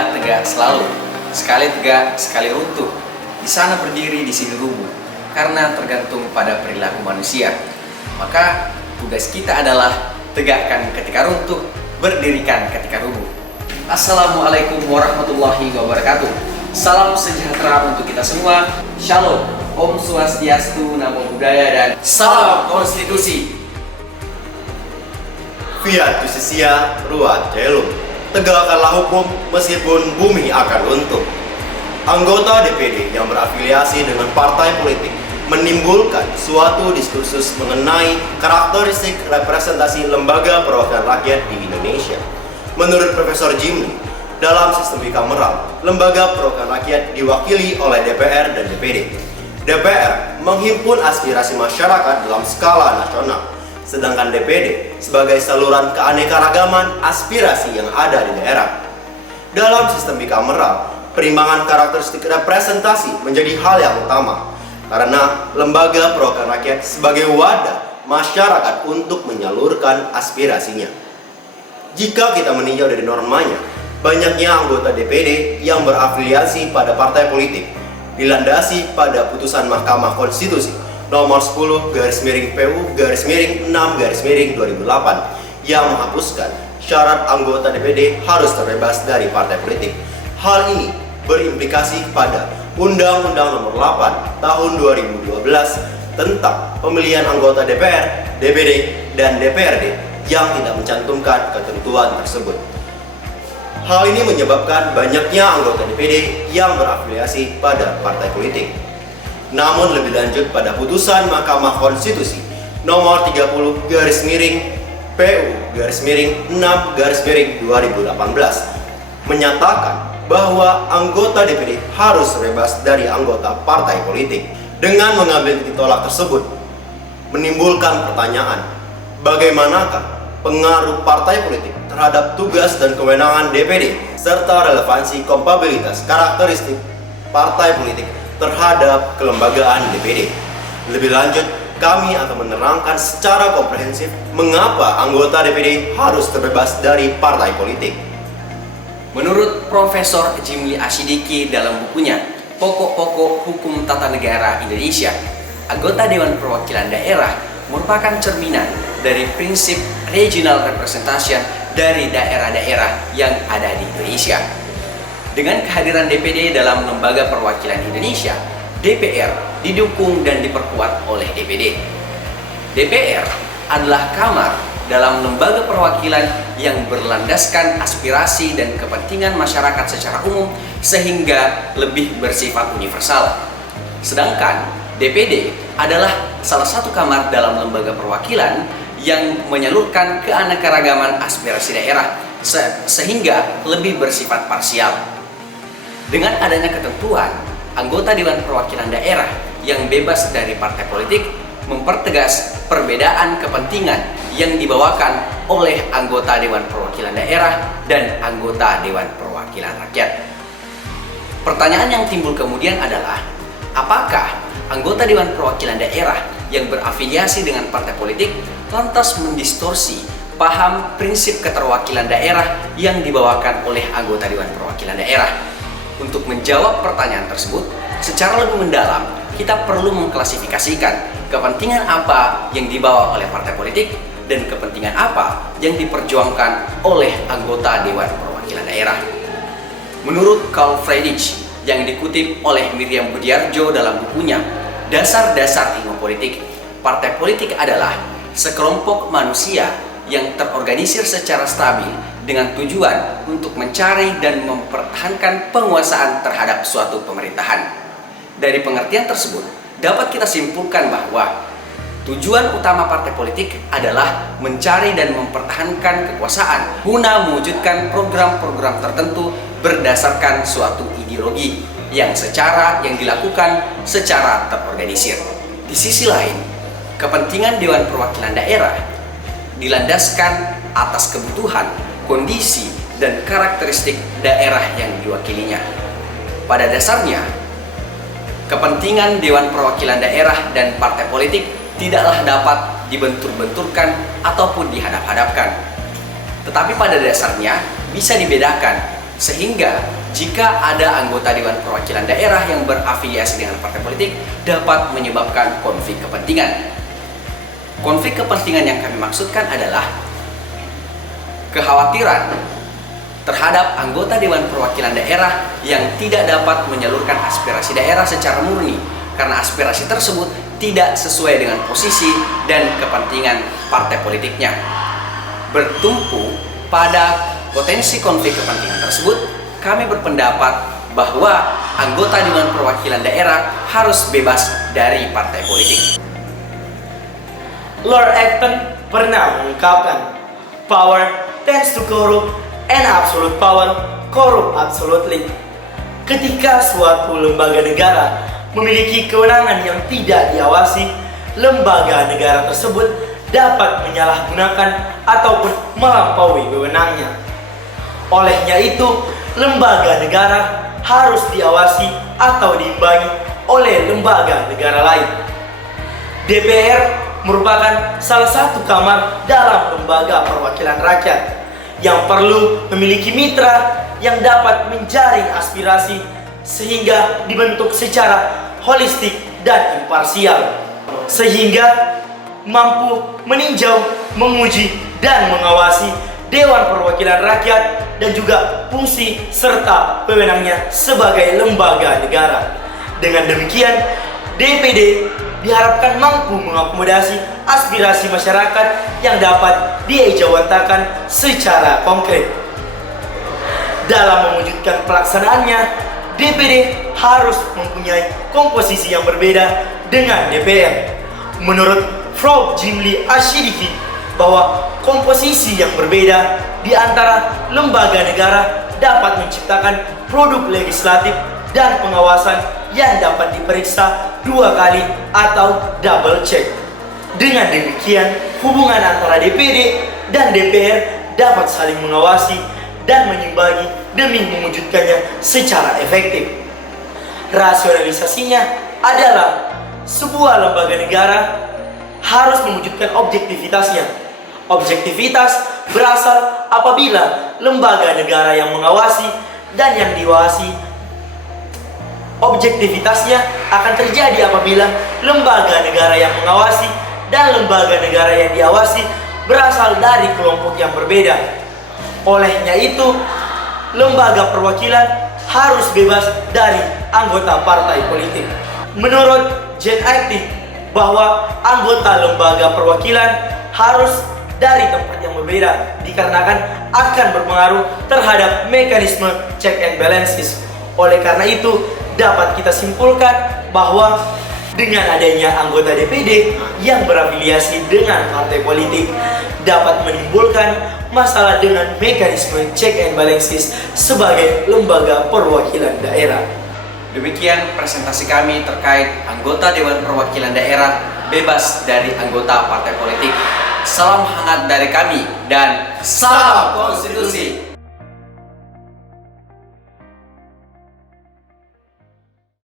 Adalah tegak selalu, sekali tegak, sekali runtuh. Di sana berdiri, di sini rubuh, karena tergantung pada perilaku manusia. Maka tugas kita adalah tegakkan ketika runtuh, berdirikan ketika rubuh. Assalamualaikum warahmatullahi wabarakatuh. Salam sejahtera untuk kita semua. Shalom, Om Swastiastu, Namo Buddhaya, dan salam konstitusi. Fiat Justisia Ruat Caelum. Tegakkanlah hukum meskipun bumi akan runtuh. Anggota DPD yang berafiliasi dengan partai politik menimbulkan suatu diskursus mengenai karakteristik representasi lembaga perwakilan rakyat di Indonesia. Menurut Profesor Jimli, dalam sistem bicameral, lembaga perwakilan rakyat diwakili oleh DPR dan DPD. DPR menghimpun aspirasi masyarakat dalam skala nasional, sedangkan DPD sebagai saluran keanekaragaman aspirasi yang ada di daerah. Dalam sistem bicameral, perimbangan karakteristik representasi menjadi hal yang utama, karena lembaga perwakilan rakyat sebagai wadah masyarakat untuk menyalurkan aspirasinya. Jika kita meninjau dari normanya, banyaknya anggota DPD yang berafiliasi pada partai politik dilandasi pada putusan Mahkamah Konstitusi nomor 10/PU/6/2008 yang menghapuskan syarat anggota DPD harus terbebas dari partai politik. Hal ini berimplikasi pada Undang-Undang Nomor 8 Tahun 2012 tentang pemilihan anggota DPR, DPD, dan DPRD yang tidak mencantumkan ketentuan tersebut. Hal ini menyebabkan banyaknya anggota DPD yang berafiliasi pada partai politik. Namun lebih lanjut pada putusan Mahkamah Konstitusi nomor 30/PU/6/2018 menyatakan bahwa anggota DPD harus bebas dari anggota partai politik. Dengan mengambil titik tolak tersebut menimbulkan pertanyaan, bagaimanakah pengaruh partai politik terhadap tugas dan kewenangan DPD serta relevansi kompatibilitas karakteristik partai politik terhadap kelembagaan DPD. Lebih lanjut, kami akan menerangkan secara komprehensif mengapa anggota DPD harus terbebas dari partai politik. Menurut Profesor Jimli Asyidiki dalam bukunya Pokok-Pokok Hukum Tata Negara Indonesia, anggota Dewan Perwakilan Daerah merupakan cerminan dari prinsip regional representation dari daerah-daerah yang ada di Indonesia. Dengan kehadiran DPD dalam Lembaga Perwakilan Indonesia, DPR didukung dan diperkuat oleh DPD. DPR adalah kamar dalam lembaga perwakilan yang berlandaskan aspirasi dan kepentingan masyarakat secara umum sehingga lebih bersifat universal. Sedangkan DPD adalah salah satu kamar dalam lembaga perwakilan yang menyalurkan keanekaragaman aspirasi daerah sehingga lebih bersifat parsial. Dengan adanya ketentuan, anggota Dewan Perwakilan Daerah yang bebas dari partai politik mempertegas perbedaan kepentingan yang dibawakan oleh anggota Dewan Perwakilan Daerah dan anggota Dewan Perwakilan Rakyat. Pertanyaan yang timbul kemudian adalah, apakah anggota Dewan Perwakilan Daerah yang berafiliasi dengan partai politik lantas mendistorsi paham prinsip keterwakilan daerah yang dibawakan oleh anggota Dewan Perwakilan Daerah? Untuk menjawab pertanyaan tersebut secara lebih mendalam, kita perlu mengklasifikasikan kepentingan apa yang dibawa oleh partai politik dan kepentingan apa yang diperjuangkan oleh anggota Dewan Perwakilan Daerah. Menurut Carl Friedrich yang dikutip oleh Miriam Budiarjo dalam bukunya Dasar-Dasar Ilmu Politik, partai politik adalah sekelompok manusia yang terorganisir secara stabil dengan tujuan untuk mencari dan mempertahankan penguasaan terhadap suatu pemerintahan. Dari pengertian tersebut, dapat kita simpulkan bahwa tujuan utama partai politik adalah mencari dan mempertahankan kekuasaan guna mewujudkan program-program tertentu berdasarkan suatu ideologi yang dilakukan secara terorganisir. Di sisi lain, kepentingan Dewan Perwakilan Daerah dilandaskan atas kebutuhan, kondisi, dan karakteristik daerah yang diwakilinya. Pada dasarnya, kepentingan Dewan Perwakilan Daerah dan partai politik tidaklah dapat dibentur-benturkan ataupun dihadap-hadapkan. Tetapi pada dasarnya bisa dibedakan Sehingga jika ada anggota Dewan Perwakilan Daerah yang berafiliasi dengan partai politik dapat menyebabkan konflik kepentingan. Konflik kepentingan yang kami maksudkan adalah kekhawatiran terhadap anggota Dewan Perwakilan Daerah yang tidak dapat menyalurkan aspirasi daerah secara murni karena aspirasi tersebut tidak sesuai dengan posisi dan kepentingan partai politiknya. Bertumpu pada potensi konflik kepentingan tersebut, kami berpendapat bahwa anggota Dewan Perwakilan Daerah harus bebas dari partai politik. Lord Acton pernah mengungkapkan, "Power tends to corrupt and absolute power corrupt absolutely." Ketika suatu lembaga negara memiliki kewenangan yang tidak diawasi, lembaga negara tersebut dapat menyalahgunakan ataupun melampaui wewenangnya. Olehnya itu, lembaga negara harus diawasi atau diimbangi oleh lembaga negara lain. DPR merupakan salah satu kamar dalam lembaga perwakilan rakyat yang perlu memiliki mitra yang dapat menjaring aspirasi sehingga dibentuk secara holistik dan imparsial, sehingga mampu meninjau, menguji, dan mengawasi Dewan Perwakilan Rakyat dan juga fungsi serta wewenangnya sebagai lembaga negara. Dengan demikian, DPD diharapkan mampu mengakomodasi aspirasi masyarakat yang dapat diejawantakan secara konkret. Dalam mewujudkan pelaksanaannya, DPD harus mempunyai komposisi yang berbeda dengan DPR. Menurut Prof. Jimli Asyidiki, bahwa komposisi yang berbeda di antara lembaga negara dapat menciptakan produk legislatif dan pengawasan yang dapat diperiksa 2 kali atau double check. Dengan demikian, hubungan antara DPD dan DPR dapat saling mengawasi dan menyimbangi demi mewujudkannya secara efektif. Rasionalisasinya adalah sebuah lembaga negara harus mewujudkan objektivitasnya. Objektivitas berasal apabila lembaga negara yang mengawasi dan yang diawasi. Objektivitasnya akan terjadi apabila lembaga negara yang mengawasi dan lembaga negara yang diawasi berasal dari kelompok yang berbeda. Olehnya itu, lembaga perwakilan harus bebas dari anggota partai politik. Menurut Jane Acting, bahwa anggota lembaga perwakilan harus dari tempat yang berbeda dikarenakan akan berpengaruh terhadap mekanisme check and balances. Oleh karena itu, dapat kita simpulkan bahwa dengan adanya anggota DPD yang berafiliasi dengan partai politik dapat menimbulkan masalah dengan mekanisme check and balances sebagai lembaga perwakilan daerah. Demikian presentasi kami terkait anggota Dewan Perwakilan Daerah bebas dari anggota partai politik. Salam hangat dari kami dan salam konstitusi.